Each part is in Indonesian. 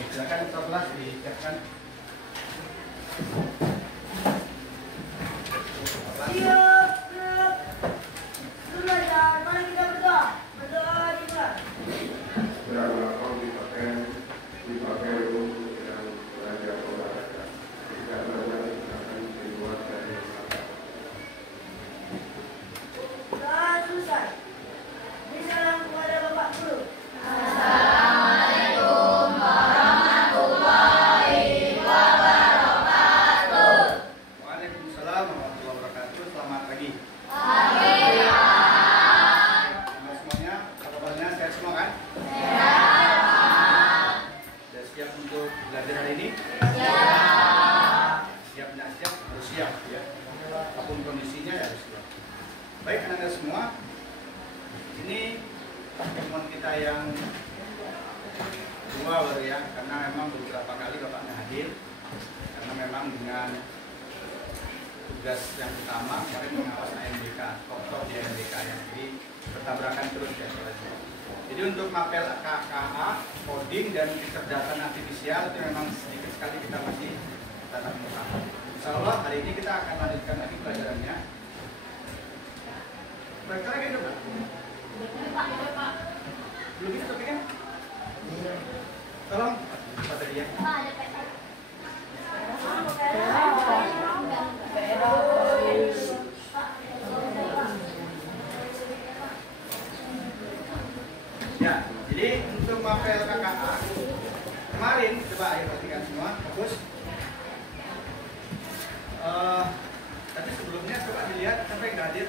Silakan setelah dicekkan. Siap. Belajar, mari kita berdoa. Berdoa dimulai. Berapa dipakai untuk yang belajar olahraga. Jika belajar akan dibuat dari Doa selesai. Salam kepada Bapak Guru. Waalaikumsalam warahmatullahi wabarakatuh. Selamat pagi. Semuanya, apa kabarnya? Sehat semua kan? Sudah siap untuk belajar hari ini? Siap tidak siap? Harus siap ya. Apapun kondisinya ya harus siap. Baik anak-anak semua, ini pertemuan kita yang kedua baru ya, karena memang beberapa kali bapaknya hadir, karena memang dengan tugas yang utama kemarin mengawas AMDK, koktok di AMDK yang jadi bertabrakan terus ya. Jadi untuk mapel KKA, coding dan kecerdasan artifisial itu memang sedikit sekali kita masih tatap muka. Insya Allah hari ini kita akan lanjutkan lagi pelajarannya. Belajar lagi dong, Pak? Belum bisa tapi kan? Tolong, Pak tadi ya. Ya, jadi untuk mapel KKA kemarin coba ayo perhatikan semua, bagus. Tapi sebelumnya coba dilihat sampai nggak hadir.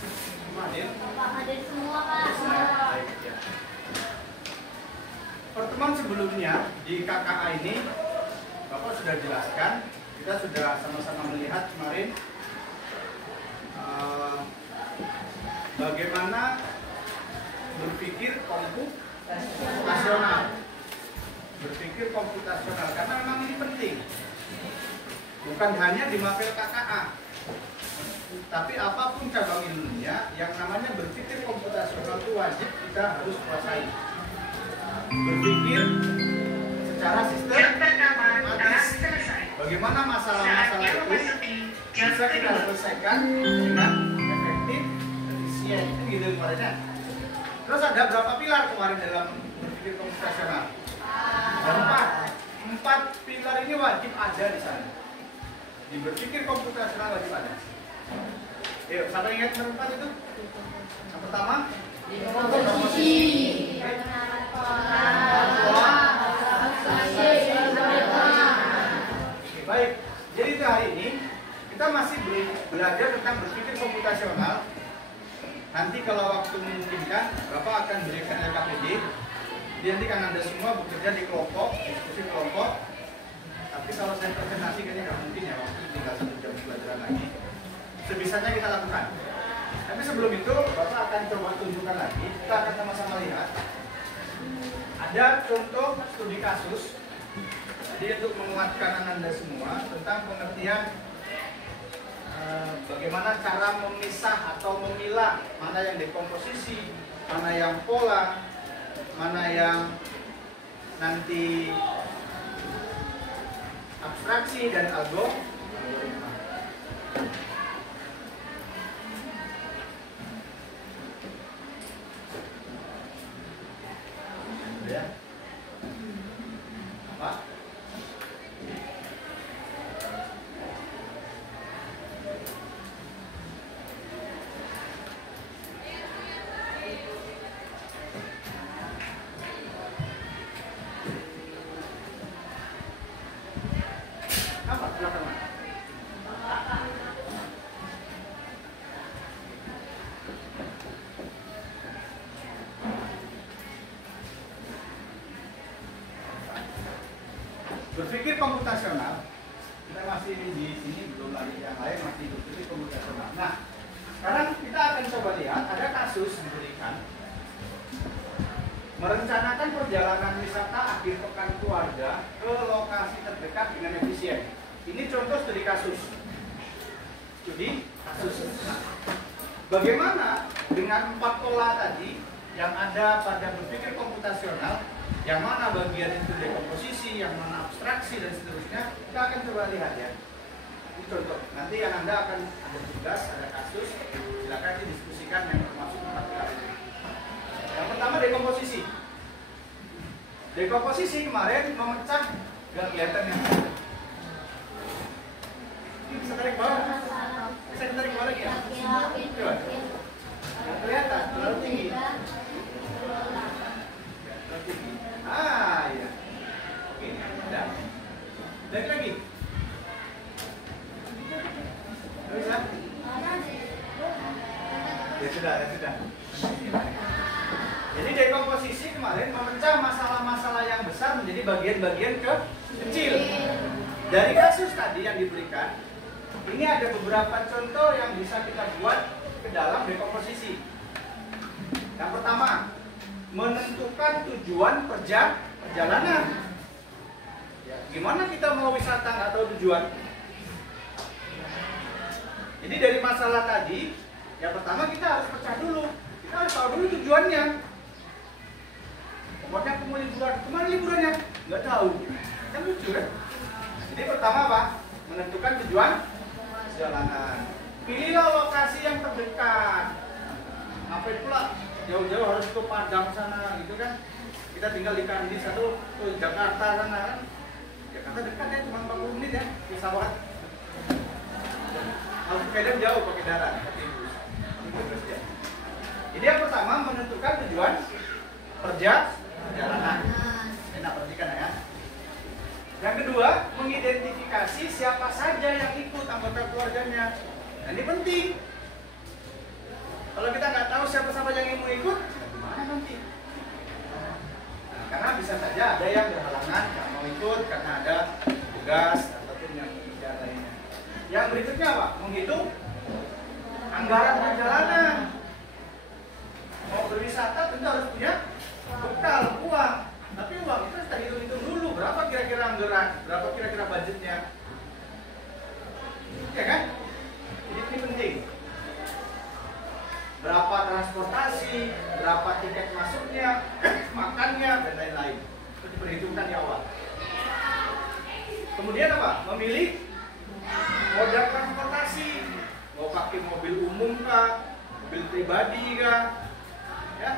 Semua hadir? Hadir semua, Pak. Baik, ya. Pertemuan sebelumnya di KKA ini Bapak sudah jelaskan, kita sudah sama-sama melihat kemarin bagaimana berpikir komputasional. Berpikir komputasional karena memang ini penting. Bukan hanya di mapel KKA, tapi apapun cabang ilmunya yang namanya berpikir komputasional itu wajib kita harus kuasai. Berpikir secara sistematis bagaimana masalah-masalah itu bisa kita selesaikan dengan efektif, efisien, gitu kemarinnya. Terus ada berapa pilar kemarin dalam berpikir komputasional? Ada 4 pilar ini wajib ada di sana. Di berpikir komputasional wajib ada. Yuk, siapa ingat nomor 4 itu? Yang pertama? Komposisi. Oke, baik. Jadi itu hari ini kita masih belajar tentang berpikir komputasional. Nanti kalau waktu memungkinkan, Bapak akan berikan LKPD. Jadi nanti kan Anda semua bekerja di kelompok, diskusi kelompok. Tapi kalau saya presentasi kayaknya nggak mungkin ya, waktu tinggal 1 jam pelajaran lagi. Sebisanya kita lakukan. Tapi sebelum itu, Bapak akan coba tunjukkan lagi. Kita akan sama-sama lihat. Ada contoh studi kasus. Jadi untuk menguatkan Anda semua tentang pengertian bagaimana cara memisah atau memilah mana yang dekomposisi, mana yang pola, mana yang nanti abstraksi dan algoritma. Ya. Apa? Apa? Silakan, Mas. Berpikir komputasional, kita masih di sini belum lagi yang lain, masih berpikir komputasional. Nah, sekarang kita akan coba lihat ada kasus diberikan merencanakan perjalanan wisata akhir pekan keluarga ke lokasi terdekat dengan efisien. Ini contoh studi kasus. Studi kasus. Nah, bagaimana dengan 4 pola tadi yang ada pada berpikir komputasional Yang mana bagian itu dekomposisi, yang mana abstraksi dan seterusnya, kita akan coba lihat ya. Ini contoh. Nanti yang Anda akan ada tugas, ada kasus, silakan didiskusikan yang termasuk 4 pilar ini. Yang pertama dekomposisi. Dekomposisi kemarin memecah, nggak kelihatan ya. Ini bisa tarik bawah, bisa ditarik bawah lagi ya. Coba. Nggak kelihatan, terlalu tinggi. Terlalu tinggi. Ah, iya. Oke, udah. Naik lagi. Bisa? Ya sudah, ya sudah. Jadi dekomposisi kemarin memecah masalah-masalah yang besar menjadi bagian-bagian kecil. Dari kasus tadi yang diberikan, ini ada beberapa contoh yang bisa kita buat ke dalam dekomposisi. Yang pertama, menentukan tujuan perjalanan. Ya, gimana kita mau wisata nggak tahu tujuan? Jadi dari masalah tadi, yang pertama kita harus pecah dulu. Kita harus tahu dulu tujuannya. Pokoknya aku mau liburan, kemana liburannya? Nggak tahu. Kan lucu kan? Jadi pertama apa? Menentukan tujuan perjalanan. Pilihlah lokasi yang terdekat. Ngapain pula jauh-jauh harus ke Padang sana gitu kan? Kita tinggal di Kandis atau ke Jakarta sana kan? Jakarta dekat ya, cuma 40 menit ya, pesawat. Harus sepeda jauh pakai darat, pakai bus. Itu terus ya. Jadi yang pertama menentukan tujuan perjalanan. Enak perhatikan ya. Yang kedua, mengidentifikasi siapa saja yang ikut anggota keluarganya. Nah, ini penting. Kalau kita nggak tahu siapa-siapa yang mau ikut, gimana nanti? Nah, karena bisa saja ada yang berhalangan nggak mau ikut karena ada tugas ataupun yang pekerjaan lainnya. Yang berikutnya apa? Menghitung anggaran perjalanan. Mau berwisata tentu harus punya bekal, uang. Tapi uang itu harus hitung-hitung dulu. Berapa kira-kira anggaran? Berapa kira-kira budgetnya? Ya kan? Jadi ini penting. Berapa transportasi, berapa tiket masuknya, makannya, dan lain-lain. Itu diperhitungkan di awal. Kemudian apa? Memilih moda transportasi. Mau pakai mobil umum kah? Mobil pribadi kah? Ya?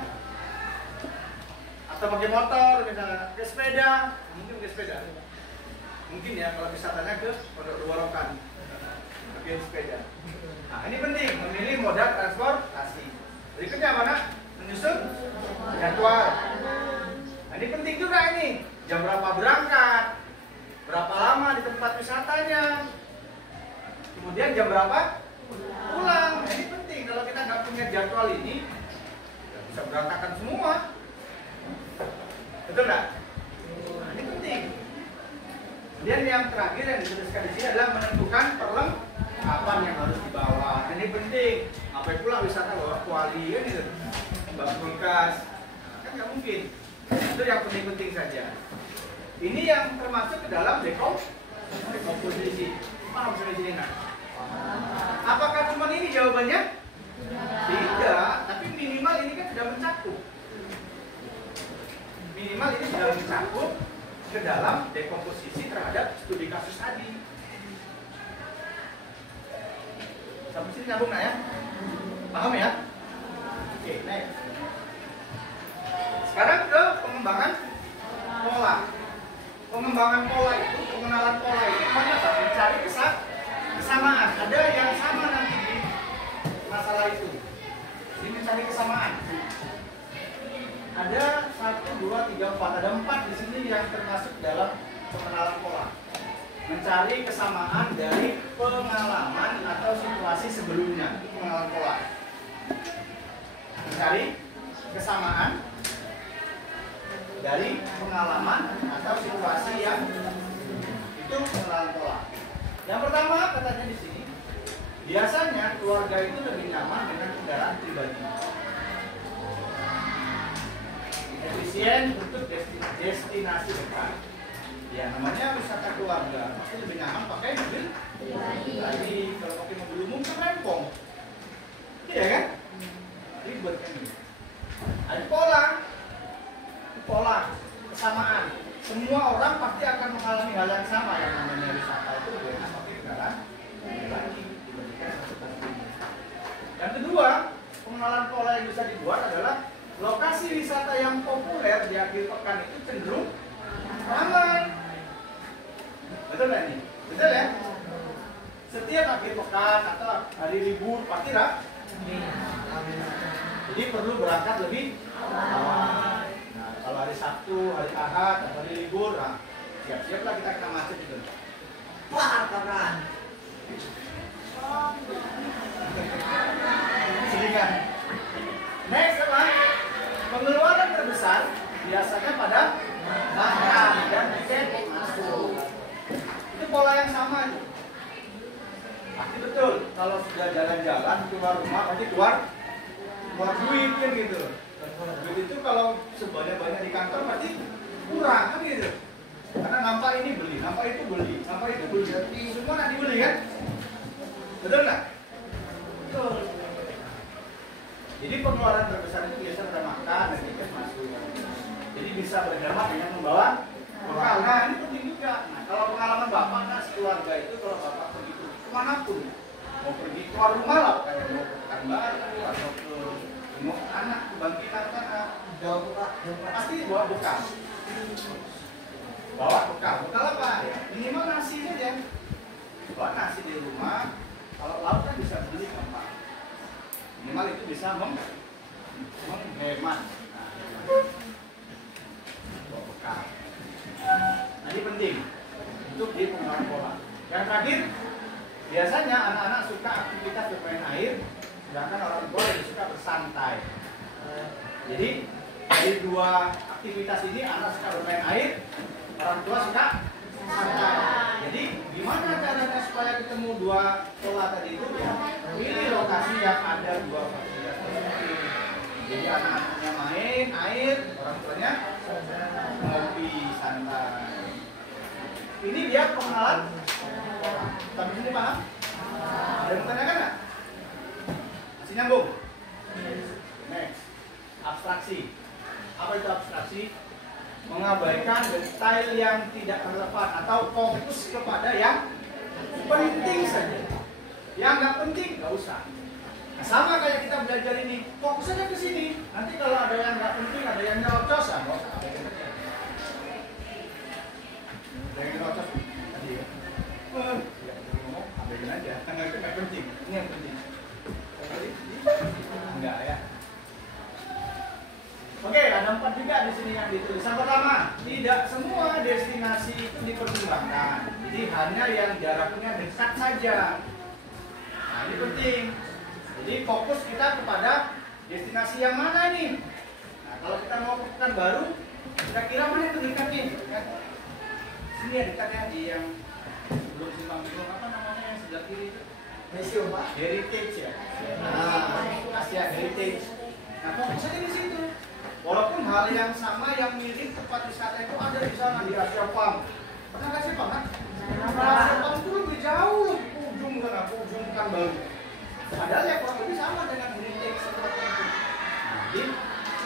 Atau pakai motor, misalnya pakai sepeda, mungkin pakai sepeda. Mungkin ya kalau wisatanya ke Pondok Dua Rokan, pakai sepeda. Nah ini penting, memilih moda transportasi. Berikutnya mana? Menyusun jadwal. Nah ini penting juga ini, jam berapa berangkat, berapa lama di tempat wisatanya, kemudian jam berapa pulang. Nah, ini penting, kalau kita nggak punya jadwal ini, bisa berantakan semua. Betul nggak? Nah, ini penting. Kemudian yang terakhir yang dituliskan di sini adalah menentukan perlengkapan yang harus dibawa. Nah, ini penting. Sampai pula wisata bawa kuali kan gitu, bawa kulkas, kan nggak mungkin. Itu yang penting-penting saja. Ini yang termasuk ke dalam dekomposisi. Paham sampai sini nak? Apakah cuma ini jawabannya? Tidak, tapi minimal ini kan sudah mencakup. Minimal ini sudah mencakup ke dalam dekomposisi terhadap studi kasus tadi. Sampai sini nyambung nggak ya? Paham ya? Oke, next. Sekarang ke pengembangan pola. Pengembangan pola itu, pengenalan pola itu mana Pak? Mencari kesamaan. Ada yang sama nanti di masalah itu. Jadi mencari kesamaan. Ada 1, 2, 3, 4. Ada 4 di sini yang termasuk dalam pengenalan pola. Mencari kesamaan dari pengalaman atau situasi sebelumnya. Itu pengenalan pola. Mencari kesamaan dari pengalaman atau situasi yang itu pengenalan pola. Yang pertama katanya di sini, biasanya keluarga itu lebih nyaman dengan kendaraan pribadi. Efisien untuk destinasi dekat. Ya namanya wisata keluarga, pasti lebih nyaman pakai mobil pribadi. Kalau pakai mobil umum kan rempong, iya kan? Ribet kan? Ada pola. kesamaan. Semua orang pasti akan mengalami hal yang sama, yang namanya wisata itu berbeda pakai kendaraan lagi dibandingkan seperti ini. Yang kedua, pengenalan pola yang bisa dibuat adalah lokasi wisata yang populer di akhir pekan itu cenderung ramai. Betul nggak ini? Betul ya? Setiap akhir pekan atau hari libur pasti jadi perlu berangkat lebih awal. Nah, kalau hari Sabtu, hari Ahad, atau hari libur, nah, siap-siaplah kita kena macet itu. Parkaran. Sedihkan. Next adalah pengeluaran terbesar biasanya pada makan dan tiket masuk. Itu pola yang sama itu. Pasti betul. Kalau sudah jalan-jalan keluar rumah pasti keluar duit kan gitu. Duit itu kalau sebanyak-banyak di kantor pasti kurang kan gitu. Karena nampak ini beli, nampak itu beli, nampak itu beli. Semua nanti beli kan? Betul nggak? Betul. Jadi pengeluaran terbesar itu biasa pada makan dan tiket masuk. Jadi bisa berhemat dengan membawa bekal. Nah ini penting juga. Nah kalau pengalaman bapak kan keluarga itu kalau bapak pergi kemanapun, mau pergi keluar rumah lah, kayak mau ke Pekanbaru atau ke mau anak kebangkitan anak, pasti bawa bekal. Bawa bekal apa? Ya, minimal nasi aja. Bawa nasi di rumah. Kalau lauk kan bisa beli gampang. Minimal itu bisa menghemat. Bawa bekal. Nah ini penting untuk di pengenalan pola. Yang terakhir, biasanya anak-anak suka aktivitas bermain air, sedangkan orang tua lebih suka bersantai. Jadi dari dua aktivitas ini, anak suka bermain air, orang tua suka santai. Jadi gimana caranya supaya ketemu dua pola tadi itu? Ya, pilih lokasi yang ada dua fasilitas tersebut. Jadi anak-anaknya main air, orang tuanya ngopi santai. Ini dia pengenalan. Sampai sini paham? Ada yang bertanyakan nggak? Masih nyambung? Next, abstraksi. Apa itu abstraksi? Mengabaikan detail yang tidak relevan atau fokus kepada yang penting saja. Yang nggak penting nggak usah. Nah, sama kayak kita belajar ini, fokus aja ke sini. Nanti kalau ada yang nggak penting, ada yang nyerocos, nggak usah. Ada yang nyerocos tadi ya. Ngomong, abaikan aja. Itu nggak penting. Ini yang penting. Enggak ya. Oke, ada 4 juga di sini yang ditulis. Yang pertama, tidak semua destinasi itu dipertimbangkan. Jadi hanya yang jaraknya dekat saja. Nah, ini penting. Jadi fokus kita kepada destinasi yang mana nih? Nah, kalau kita mau ke Pekanbaru, kira-kira mana yang terdekat nih? Sini ya dekatnya di yang sebelum Simpang Bingung, apa namanya yang sebelah kiri itu? Museum Pak. Heritage ya. Nah, Asia Heritage. Nah, fokus aja di situ. Walaupun hal yang sama yang mirip tempat wisata itu ada di sana di Asia Farm. Pernah nggak sih Pak? Asia Farm itu lebih jauh ujung sana, ujung Pekanbaru. Padahal ya kurang lebih sama dengan heritage seperti itu. Nah, jadi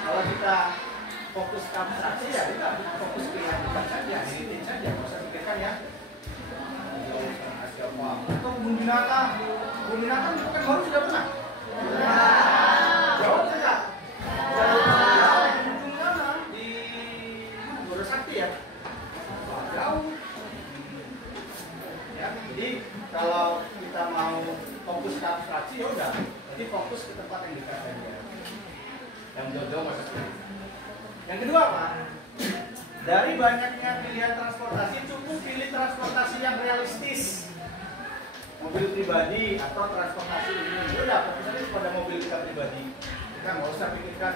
kalau kita fokus ke abstraksi ya kita fokus ke yang dekat saja, heritage saja, nggak usah pikirkan ya. Asia Farm atau kebun binatang. Kebun binatang di Pekanbaru sudah pernah? Jauh tidak? Ya, jadi kalau kita mau fokus ke abstraksi ya udah, jadi fokus ke tempat yang dekat saja, yang jauh-jauh maksudnya. Yang kedua Pak, dari banyaknya pilihan transportasi cukup pilih transportasi yang realistis, mobil pribadi atau transportasi umum. Ya udah, fokus aja pada mobil kita pribadi. Kita nggak usah pikirkan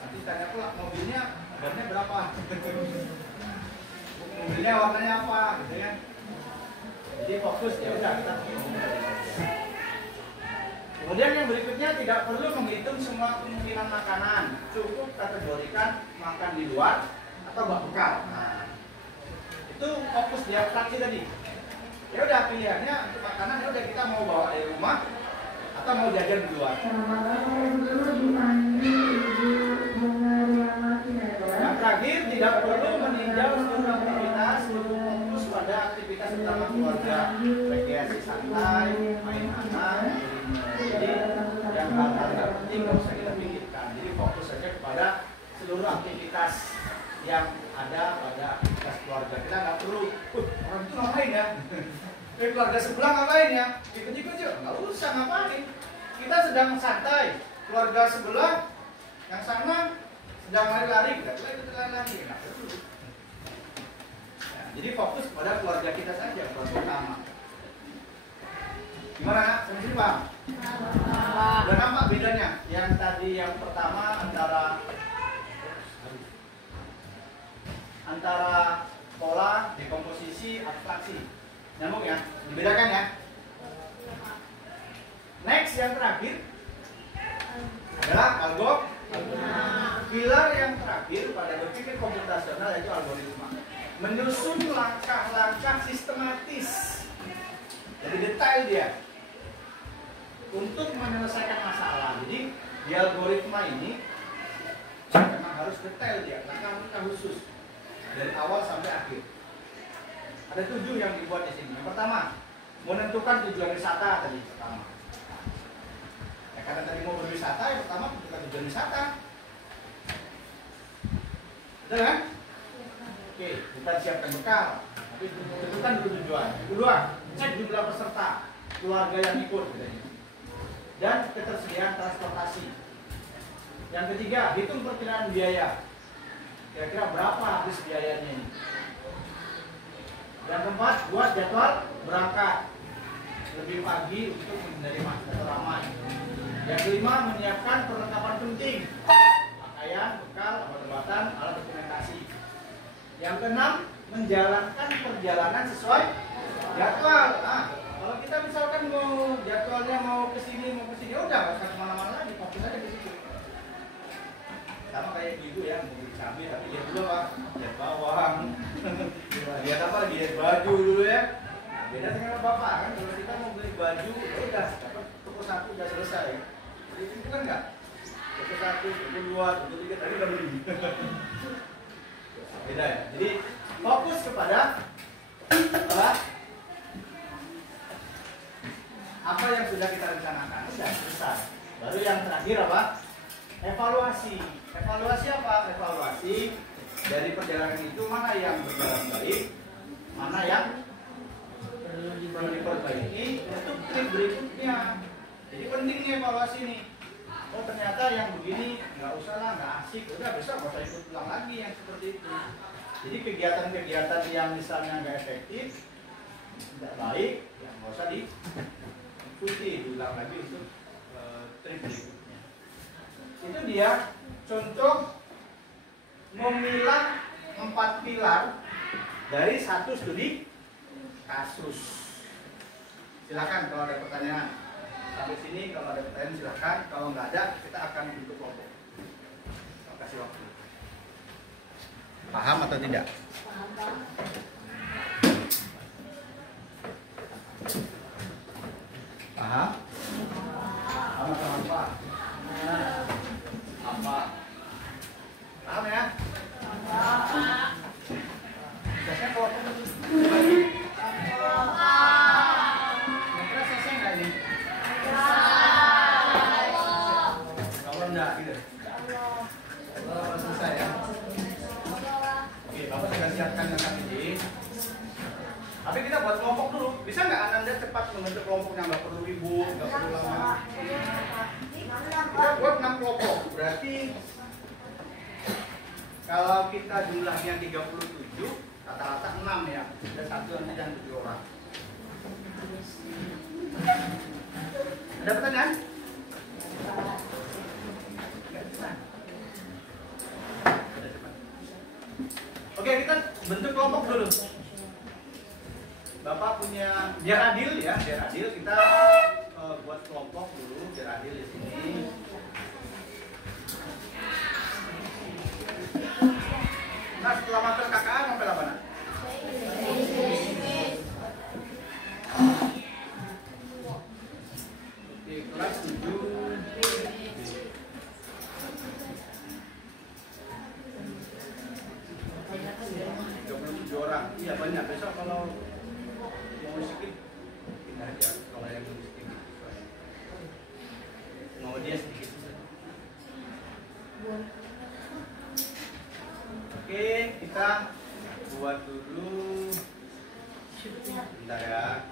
nanti tanya pula mobilnya bannya berapa, mobilnya warnanya apa, gitu kan. Jadi fokus ya udah kita. Kemudian yang berikutnya tidak perlu menghitung semua kemungkinan makanan, cukup kategorikan makan di luar atau bawa bekal. Nah, itu fokus di abstraksi tadi. Ya udah pilihannya untuk makanan ya udah kita mau bawa dari rumah atau mau jajan di luar. Yang terakhir, tidak perlu meninjau seluruh aktivitas, fokus pada aktivitas utama keluarga, rekreasi santai, main anak. Jadi yang hal-hal nggak penting nggak usah kita pikirkan. Jadi fokus saja kepada seluruh aktivitas yang ada pada aktivitas keluarga. Kita nggak perlu, orang itu ngapain ya? Keluarga sebelah ngapain ya? Ikut-ikut yuk, nggak usah ngapain. Kita sedang santai, keluarga sebelah yang sana sedang lari-lari, kita ikut lari-lari. Nggak perlu. Ya, jadi fokus pada keluarga kita saja, keluarga utama. Gimana? Sampai sini Bang? Udah nampak bedanya? Yang tadi yang pertama antara pola, dekomposisi, abstraksi. Nyambung ya? Dibedakan ya? Next yang terakhir adalah pilar yang terakhir pada berpikir komputasional yaitu algoritma. Menyusun langkah-langkah sistematis. Jadi detail dia untuk menyelesaikan masalah. Jadi di algoritma ini memang harus detail dia, langkah-langkah khusus dari awal sampai akhir. Ada 7 yang dibuat di sini. Yang pertama, menentukan tujuan wisata tadi pertama. Ya, karena tadi mau berwisata, yang pertama menentukan tujuan wisata. Betul kan? Oke, kita siapkan bekal. Tapi tentukan dulu tujuan. Yang kedua, cek jumlah peserta, keluarga yang ikut, dan ketersediaan transportasi. Yang ketiga, hitung perkiraan biaya. Kira-kira berapa habis biayanya ini. Yang keempat, buat jadwal berangkat lebih pagi untuk menghindari macet ramai. Yang kelima, menyiapkan perlengkapan penting, pakaian, bekal, obat-obatan, alat dokumentasi. Yang keenam, menjalankan perjalanan sesuai jadwal. Nah, kalau kita misalkan mau jadwalnya mau ke sini, udah nggak usah kemana-mana lagi, fokus aja di situ. Sama kayak ibu ya, mau beli cabai tapi lihat dulu Pak, lihat bawang, lihat apa lagi, lihat baju dulu ya. Nah, beda dengan bapak kan, kalau kita mau beli baju, ya udah, dapat toko 1 udah selesai. Jadi itu kan nggak? Toko 1, toko 2, toko 3 tadi udah beli. Beda ya. Jadi fokus kepada apa yang sudah kita rencanakan, sudah selesai. Baru yang terakhir apa? Evaluasi. Evaluasi apa? Evaluasi dari perjalanan itu mana yang berjalan baik, mana yang perlu diperbaiki untuk trip berikutnya. Jadi penting nih evaluasi nih. Oh ternyata yang begini nggak usah lah, nggak asik. Udah besok nggak usah ikut ulang lagi yang seperti itu. Jadi kegiatan-kegiatan yang misalnya nggak efektif, tidak baik, ya nggak usah diikuti, diulang lagi untuk trip berikutnya. Itu dia contoh memilah 4 pilar dari satu studi kasus. Silakan kalau ada pertanyaan. Sampai sini kalau ada pertanyaan silakan. Kalau nggak ada kita akan bentuk kelompok. Terima kasih waktu. Paham atau tidak? Paham, Bang. Paham? Paham Pak? Apa? Paham ya? Paham. Biasanya kalau kira selesai nggak ini? Kalau enggak gitu? Kalau selesai ya? Oke, Bapak sudah siapkan dengan ini. Tapi kita buat kelompok dulu. Bisa nggak Anda cepat membentuk kelompoknya? Nggak perlu ribut, nggak perlu lama. Kita buat 6 kelompok. Berarti kalau kita jumlahnya 37, rata-rata 6 ya. Ada 1 dan 7 orang. Ada pertanyaan? Oke, kita bentuk kelompok dulu. Bapak punya, biar adil ya, biar adil kita buat kelompok dulu, biar adil di sini. Nah, setelah mater KKA sampai apa nak? Oke, kelas 7. Iya banyak. Besok kalau mau sedikit pindah aja. Kalau yang sedikit mau dia sedikit. Oke, kita buat dulu. Bentar ya.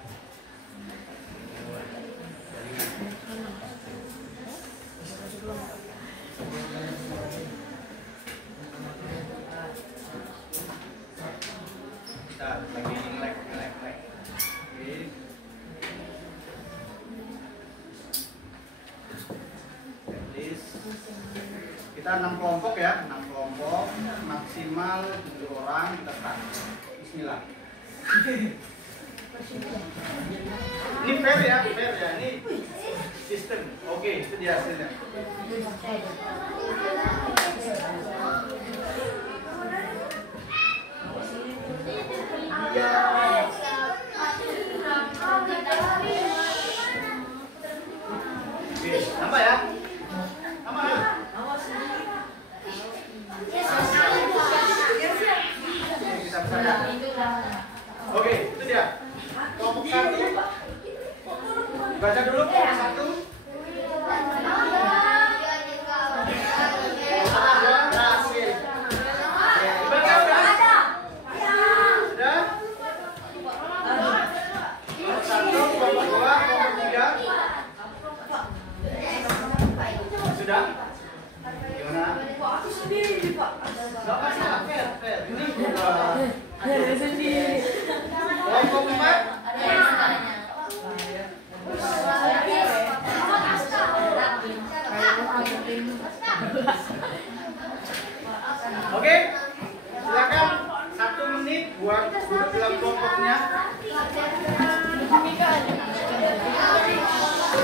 Kita lagi ngelek. Oke. Kita 6 kelompok ya, 6 kelompok maksimal 7 orang kita start. Bismillah. Ini fair ya, ini sistem. Oke, itu dia hasilnya. Oke, tambah ya. Tambah ya. Kita bisa. Oke, itu dia. Kelompok 1. Baca dulu kelompok 1. Berhasil. Dibaca udah? Sudah? Kelompok 1, kelompok 2, kelompok 3. Sudah? Gimana? Aku sendiri, Pak. Gak masalah, fair. Ini sendiri. Kelompok 4. Oke, silakan 1 menit buat duduk dalam kelompoknya.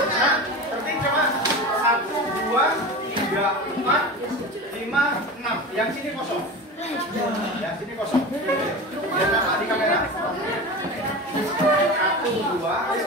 Nah, tertib coba 1, 2, 3, 4, 5, 6. Yang sini kosong. Yang sini kosong. Biar nampak di kamera. 1, 2.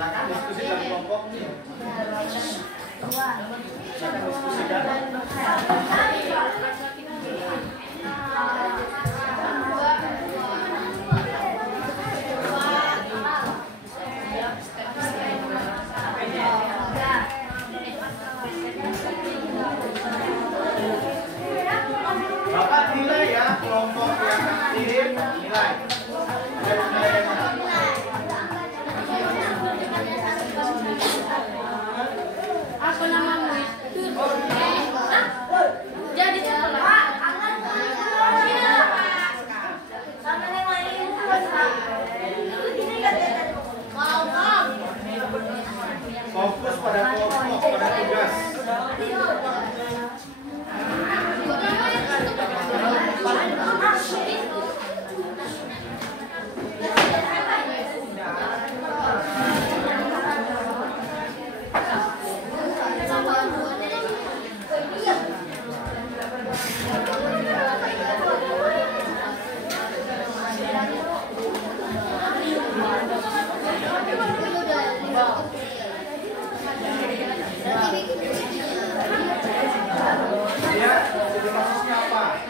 Silakan diskusi dalam kelompok. Silakan diskusikan. Bapak nilai ya kelompok yang aktif, nilai. Apa namamu itu? Jadi Fokus pada kelompok, pada tugas. Ya, jadi maksudnya apa?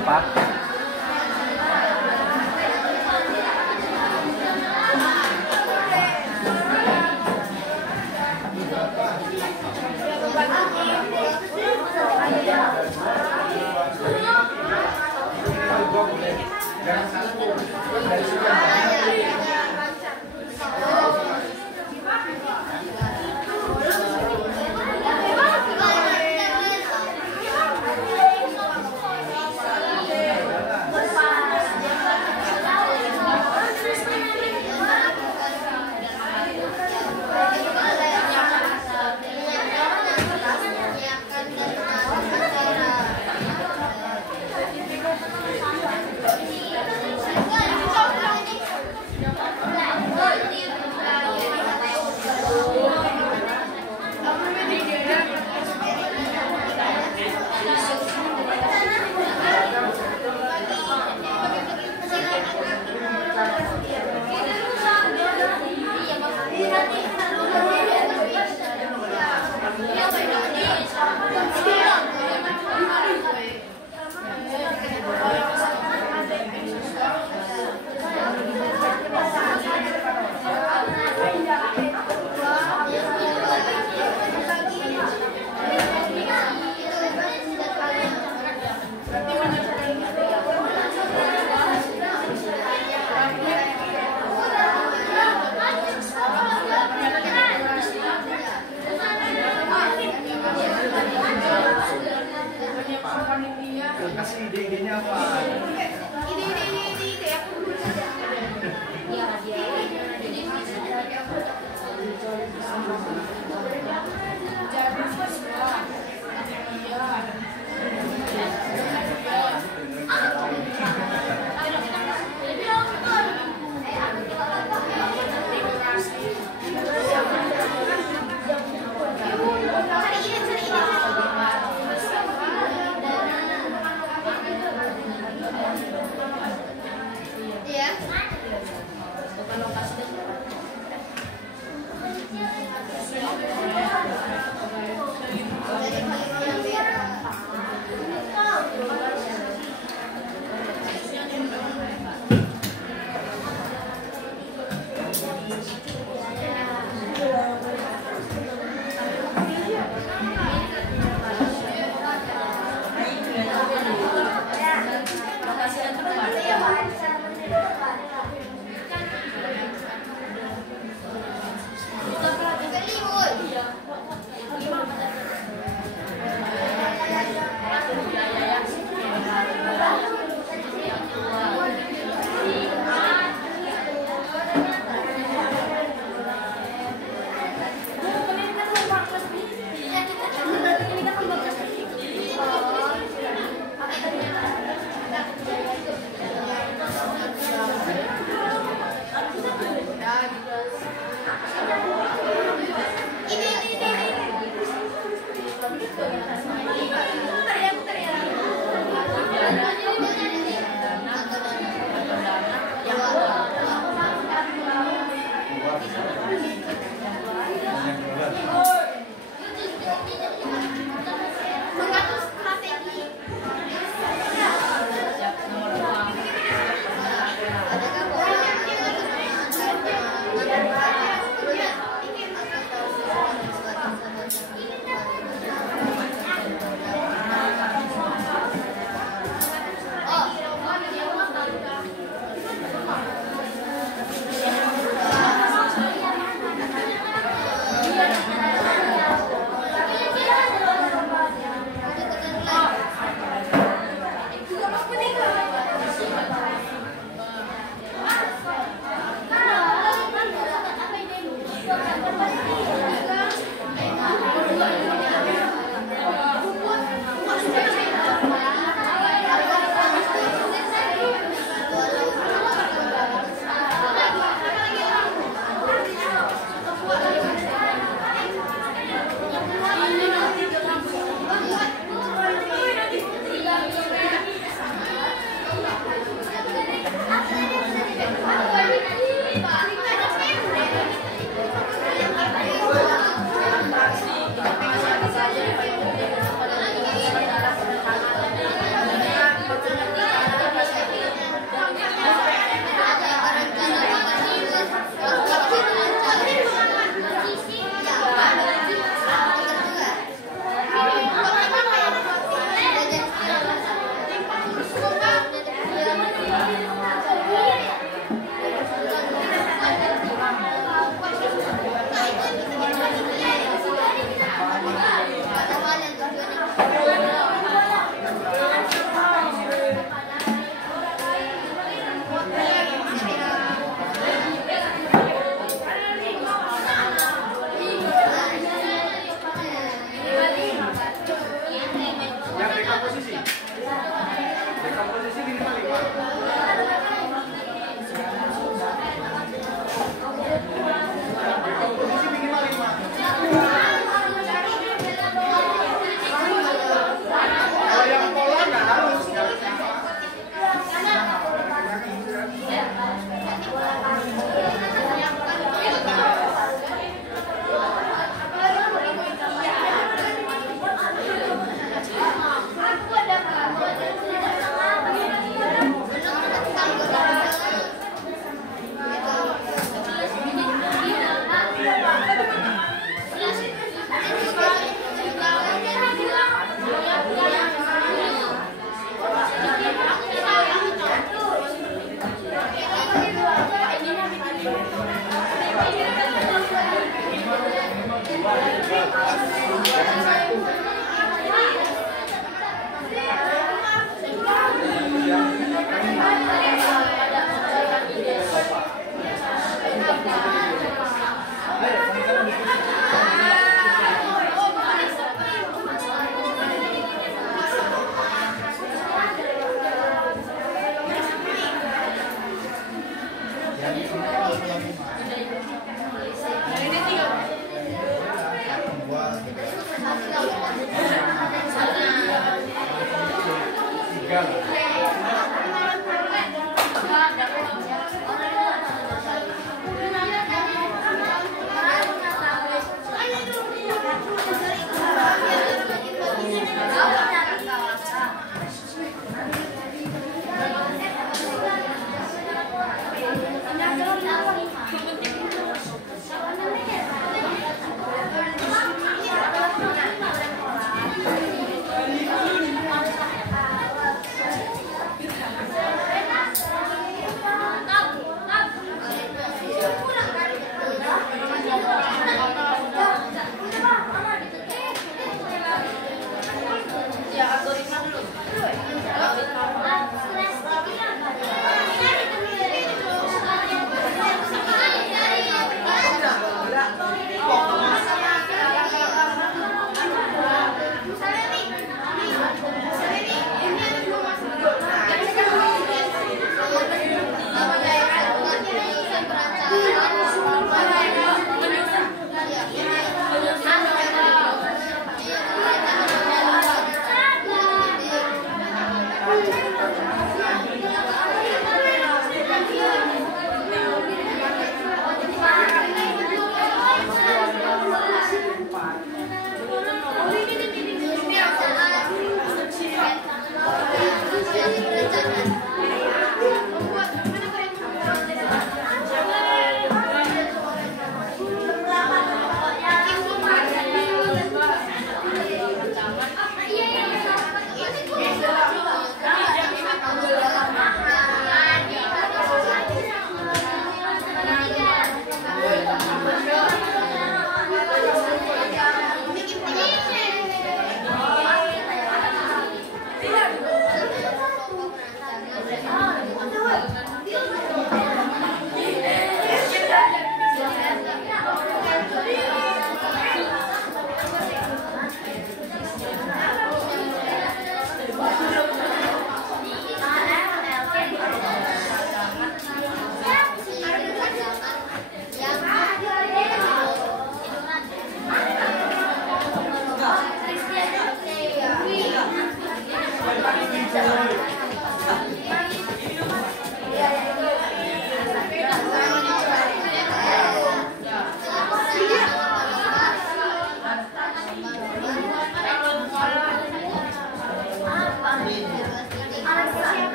Apa?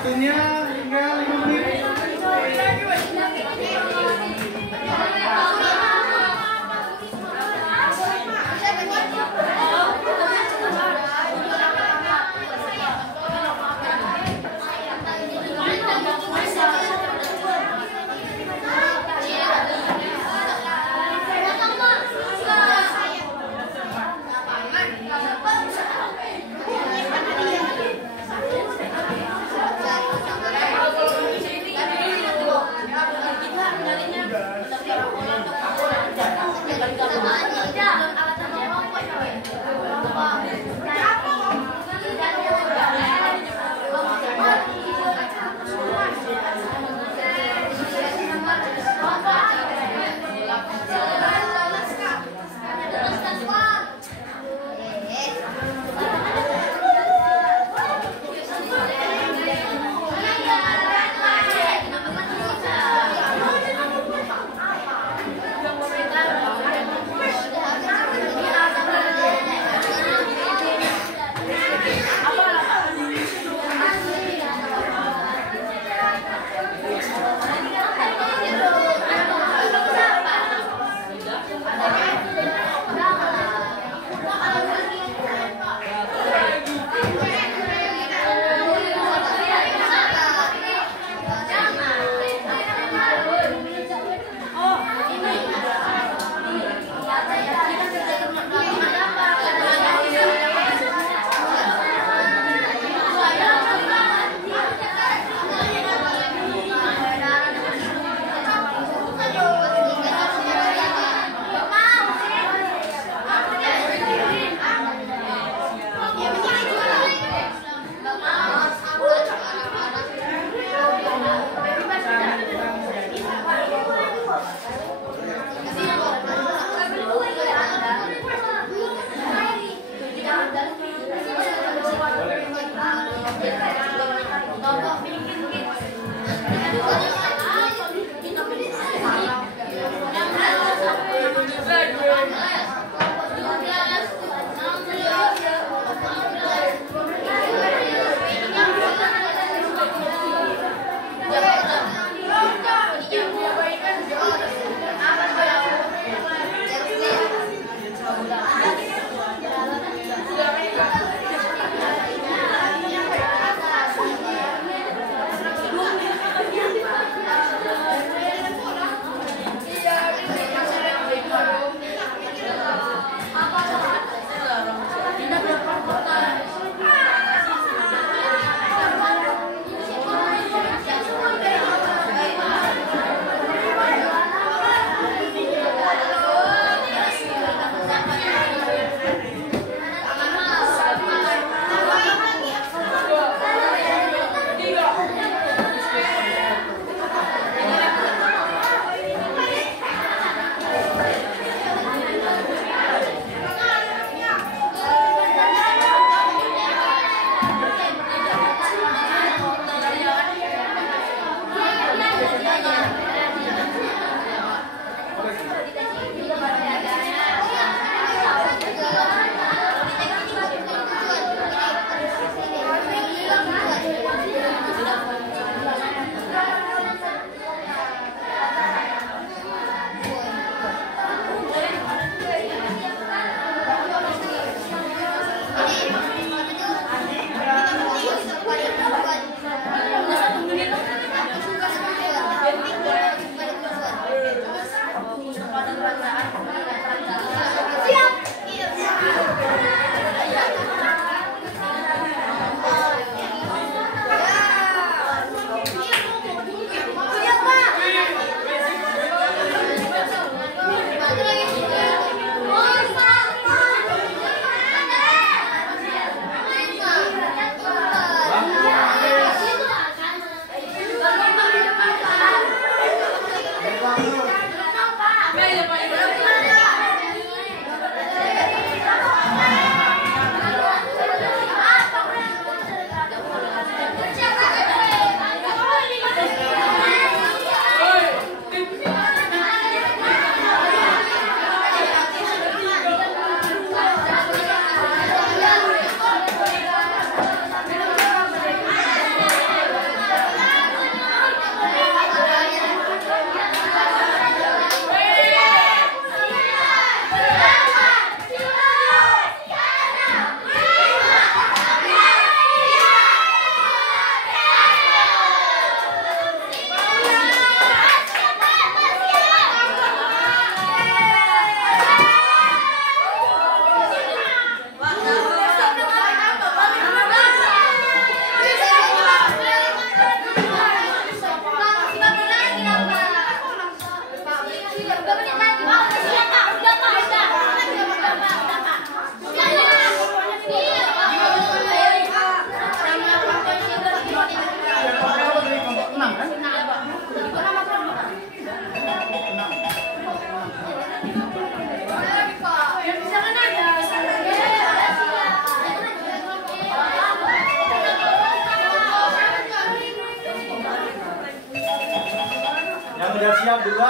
Waktunya tinggal 5 menit.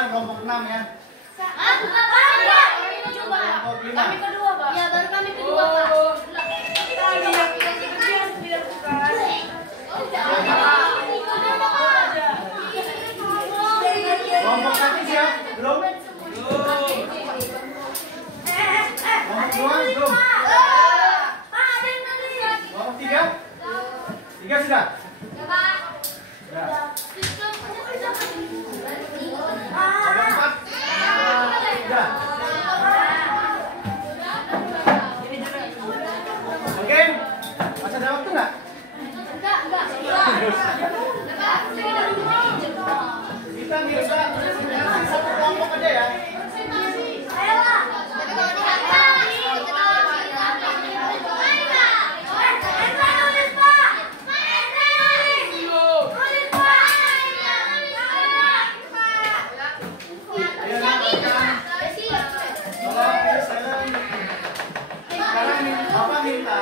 duluan kelompok 6 ya. Kami kedua, Pak. Ya, baru kami kedua, Pak. Kelompok 1 siap? Belum? Kelompok 2 belum? Kelompok 3? 3 sudah? Sudah. Kelompok 4? Sudah. Oke, masih ada waktu nggak? Enggak. Kita bisa satu kelompok aja ya. Sekarang Bapak minta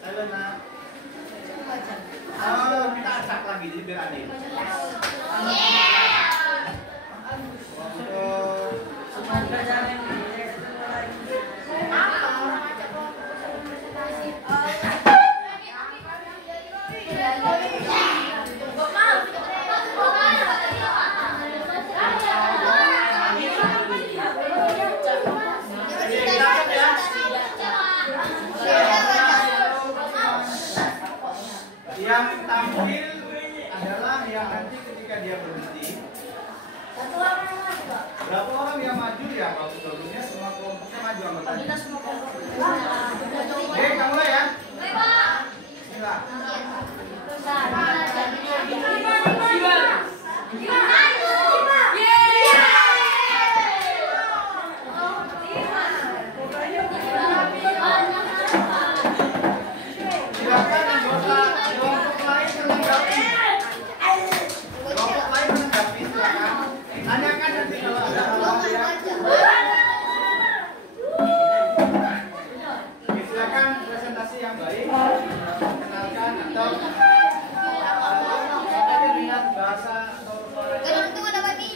silent nak. Kita acak lagi jadi biar adil. Yang tampil adalah yang nanti ketika dia berhenti. Berapa orang yang maju ya? Bagusnya semua kelompoknya maju anggotanya. Oke, kamu mulai ya. Bismillah. Silakan anggota kelompok lain menanggapi. Kelompok lain menanggapi silakan. Tanyakan nanti kalau ada hal-hal yang. Silakan presentasi yang baik, mengenalkan atau lihat bahasa atau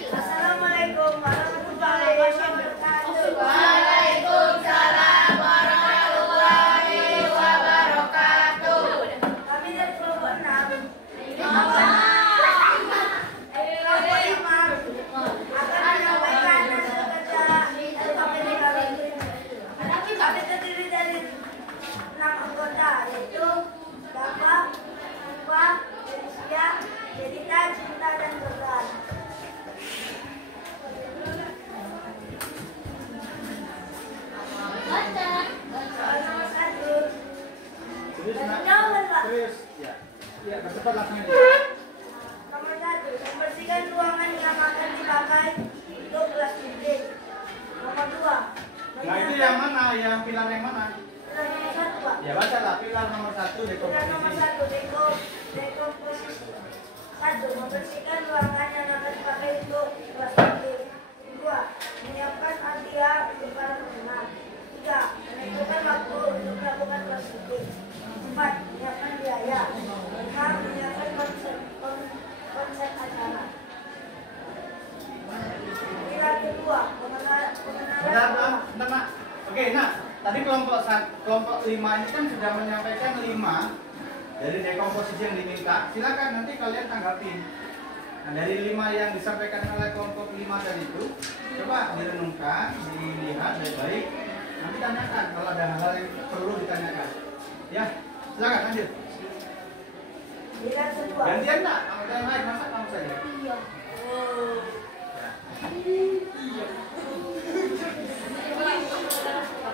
Assalamualaikum warahmatullahi wabarakatuh. Waalaikumsalam warahmatullahi wabarakatuh. Kami dari kelompok 6 akan menyampaikan hasil kerja LKPD kami. Kami terdiri dari 6 anggota, yaitu Bapak, Pak, Felicia, Dedita, Cinta, dan Jordan. Nomor 1. Terus, ya, cepat langsung aja. Nomor 1, membersihkan ruangan yang akan dipakai untuk kelas meeting. Nomor 2, Nah itu yang mana? Yang pilar yang mana? nomor 1, Pak. Ya baca lah pilar nomor 1 Nomor dekomposisi. 1, dekomposisi. 1, membersihkan ruangan yang akan dipakai untuk kelas meeting. 2, menyiapkan hadiah untuk para pemenang. 3, menentukan waktu untuk melakukan kelas meeting. 4, menyiapkan biaya. 5, menyiapkan konsep acara. Pilar kedua, Bentar, pengenalan. Nak. Oke, nah tadi kelompok 5 ini kan sudah menyampaikan 5 dari dekomposisi yang diminta. Silakan nanti kalian tanggapi. Nah dari 5 yang disampaikan oleh kelompok 5 tadi itu, coba direnungkan, dilihat baik-baik. Nanti tanyakan kalau ada hal-hal yang perlu ditanyakan. Ya, silakan lanjut. Pilar kedua. Gantian nak, anggota yang lain masa kamu saja.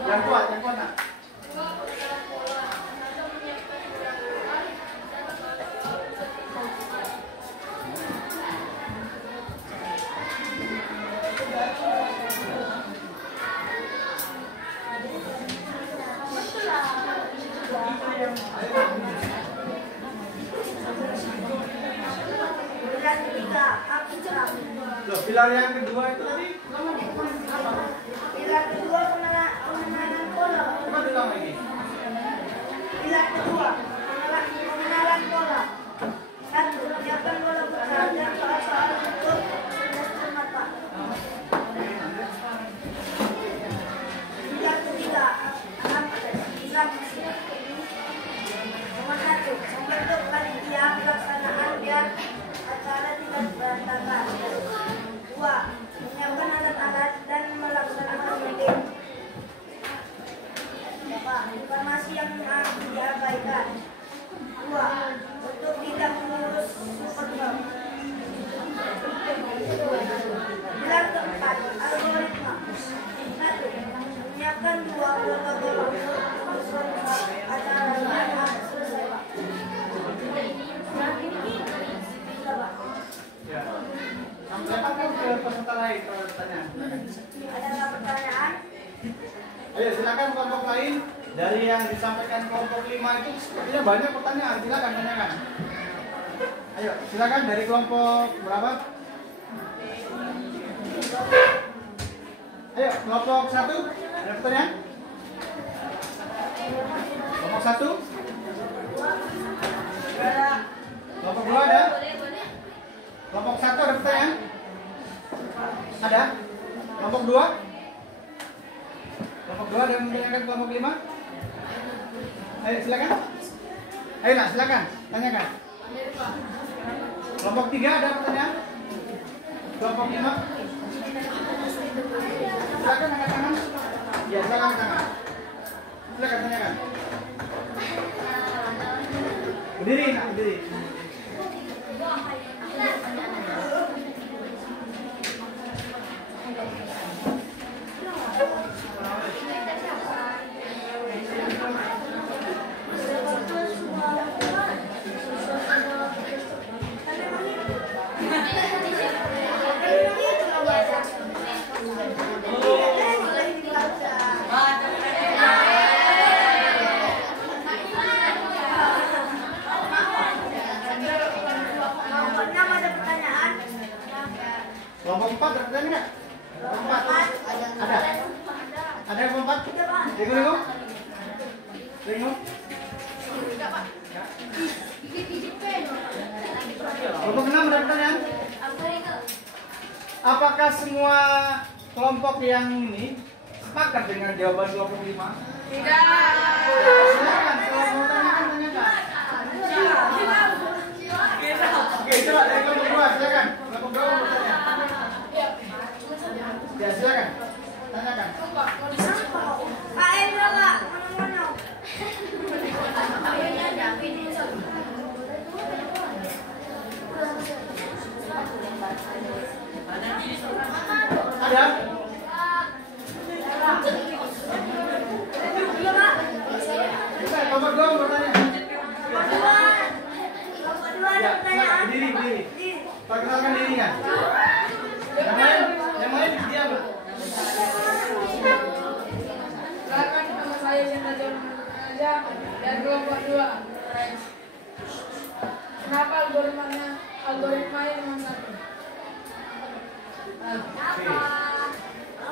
Yang kuat nak. Pilar ketiga, abstrak. Loh, pilar yang kedua itu tadi apa? Pilar kedua, pengenalan pola. Coba diulang lagi. Pilar kedua, pengenalan pola. Ada pertanyaan? Ayo silakan kelompok lain. Dari yang disampaikan kelompok 5 itu sepertinya banyak pertanyaan. Silakan tanyakan. Ayo silakan dari kelompok berapa? Ayo kelompok 1 ada pertanyaan? Kelompok 1? Kelompok 2 ada? Kelompok 1 ada pertanyaan? Ada? Kelompok 2? Kelompok 2 ada yang menanyakan kelompok 5? Ayo silakan. Ayo nak silakan tanyakan. Kelompok 3 ada pertanyaan? Kelompok 5? Silakan angkat tangan. Ya silakan angkat tangan. Silakan tanyakan. Berdiri nak berdiri. Kelompok 4 ada pertanyaan nggak? Kelompok 4 ada? Ada yang kelompok 4? Ringo? Kelompok 6 ada pertanyaan? Apakah semua kelompok yang ini sepakat dengan jawaban kelompok 5? Tidak. Silakan, kalau mau tanyakan, tanyakan. Oke, coba dari kelompok 2, silakan. Kelompok 2 mau bertanya. Ya, silakan. Tanyakan. Pak Endro, Pak. Mana-mana. Ada? Iya, Pak. Bisa, kelompok 2 mau bertanya. Kelompok 2 ada Ya, pertanyaan. silakan. Berdiri. Perkenalkan dirinya. Yang lain diam. Silakan nama saya Sinta John Aja dari kelompok 2. Kenapa algoritmanya cuma 1?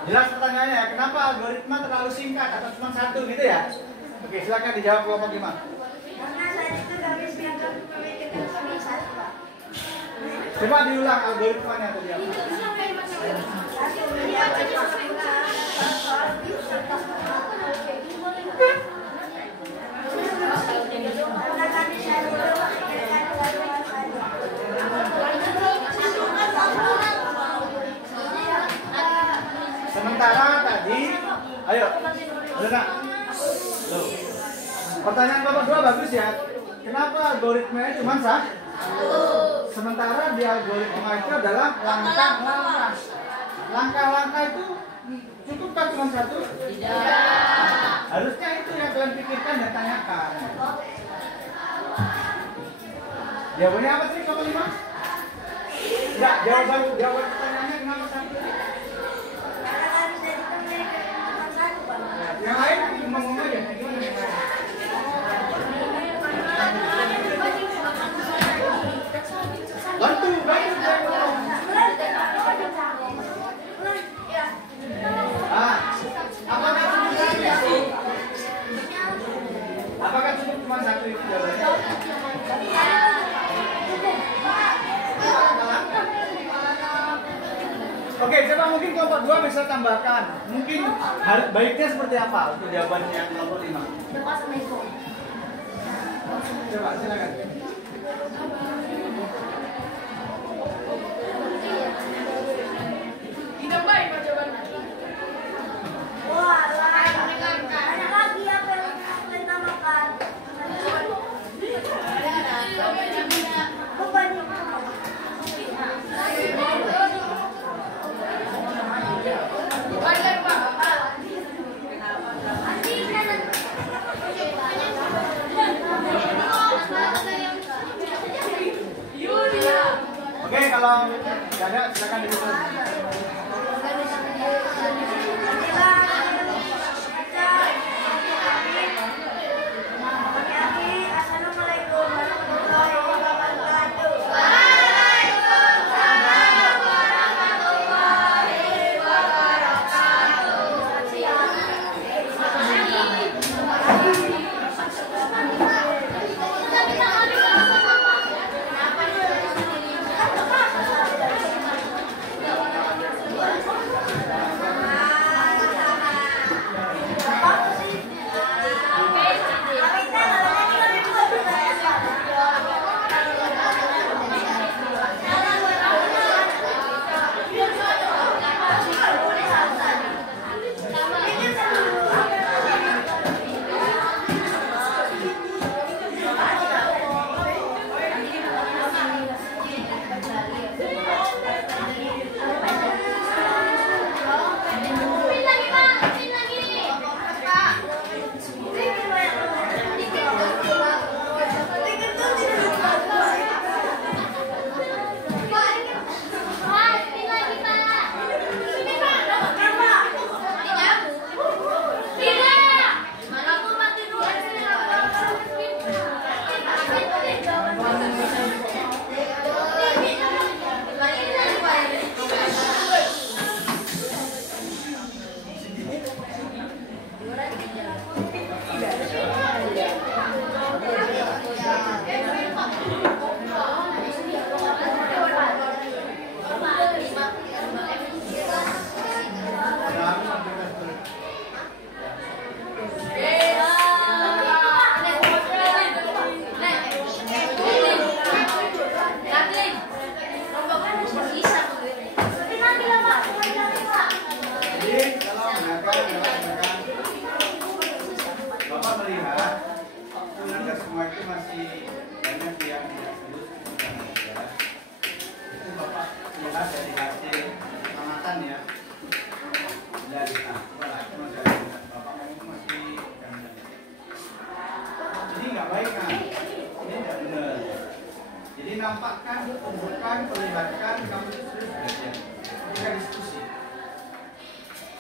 Jelas pertanyaannya ya, kenapa algoritma terlalu singkat atau cuma 1 gitu ya? Oke, silakan dijawab kelompok 5. Karena saya itu kami siapkan memikirkan kami satu, Pak. Coba diulang algoritmanya tadi apa? Satu, menyiapkan penggunaan soal serta karena kami saya itu memikirkan jawaban saja. Sementara tadi, ayo, Lena. Loh. Pertanyaan kelompok 2 bagus ya. Kenapa algoritmanya cuma 1? Sementara di algoritma itu adalah langkah-langkah. Langkah-langkah itu cukupkah cuma 1? Tidak. Harusnya itu yang kalian pikirkan dan tanyakan. Jawabannya apa sih kelompok 5? Enggak, jawaban pertanyaannya kenapa 1? Karena kami saya itu memikirkan satu, Pak. Yang lain ngomong aja. Gimana yang lain? Bantu. Apakah cukup cuma 1 itu jawabannya? Oke, coba mungkin kelompok 2 bisa tambahkan. Mungkin baiknya seperti apa untuk jawabannya yang kelompok 5? Coba silakan. Tidak baik Pak jawabannya. Wah, banyak lagi apa yang kita tambahkan. Bukan. Wajar Pak. Oke, kalau tidak ada silakan ditutup.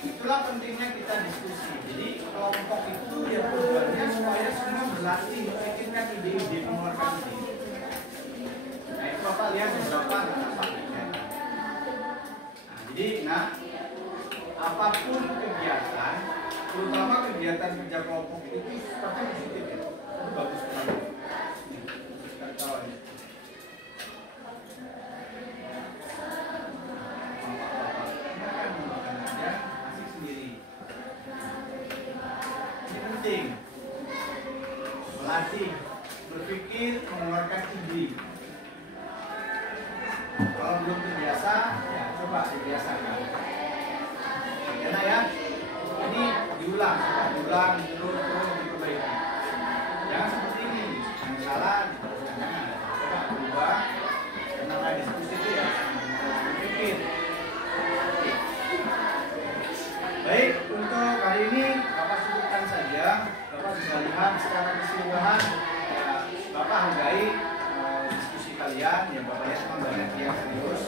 Itulah pentingnya kita diskusi. Jadi kelompok itu ya tujuannya supaya semua berlatih memikirkan ide-ide, mengeluarkan ide. Nah itu Bapak lihat beberapa manfaatnya. Nah jadi apapun kegiatan, terutama kegiatan kerja kelompok itu sifatnya positif ya. Itu bagus sekali. Kita tahu ya. Melatih, berpikir, mengeluarkan ide. Kalau belum terbiasa, ya coba dibiasakan. Karena ya, ini diulang terus diperbaiki. Jangan seperti ini, yang salah diperbaiki. Coba berubah, karena diskusi itu ya, berpikir. Baik, untuk hari ini Bapak cukupkan saja. Bapak bisa lihat secara keseluruhan ya, Bapak hargai diskusi kalian ya. Bapak lihat memang banyak yang serius,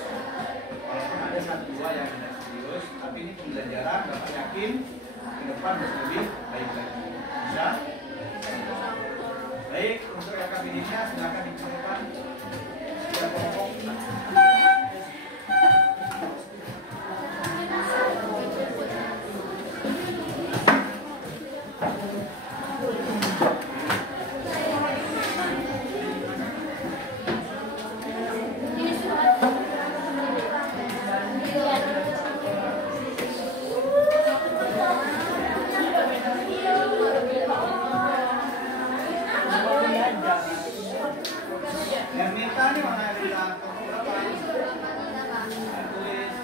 walaupun ada satu dua yang tidak serius, tapi ini pembelajaran. Bapak yakin ke depan bisa lebih baik lagi. Bisa? Baik, untuk yang kabinetnya silakan dikumpulkan. Siap kelompok. Yang minta nih mana minta berapa? Tulis.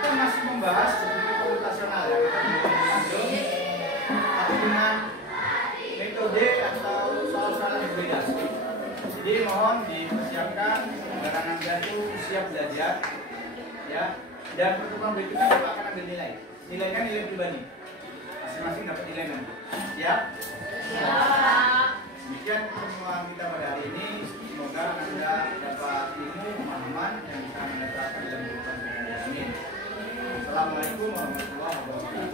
Kita masih membahas strategi komputasional ya, kita tapi dengan metode atau soal-soal yang berbeda. Jadi mohon dipersiapkan barang Anda itu siap belajar ya. Dan pertemuan berikutnya Bapak akan ambil nilai. Nilai kan nilai pribadi. Masing-masing dapat nilai nanti. Siap? Siap. Demikian pertemuan kita pada hari ini. Semoga Anda dapat ilmu pemahaman yang bisa Anda terapkan dalam kehidupan sehari-hari. Assalamualaikum warahmatullahi wabarakatuh.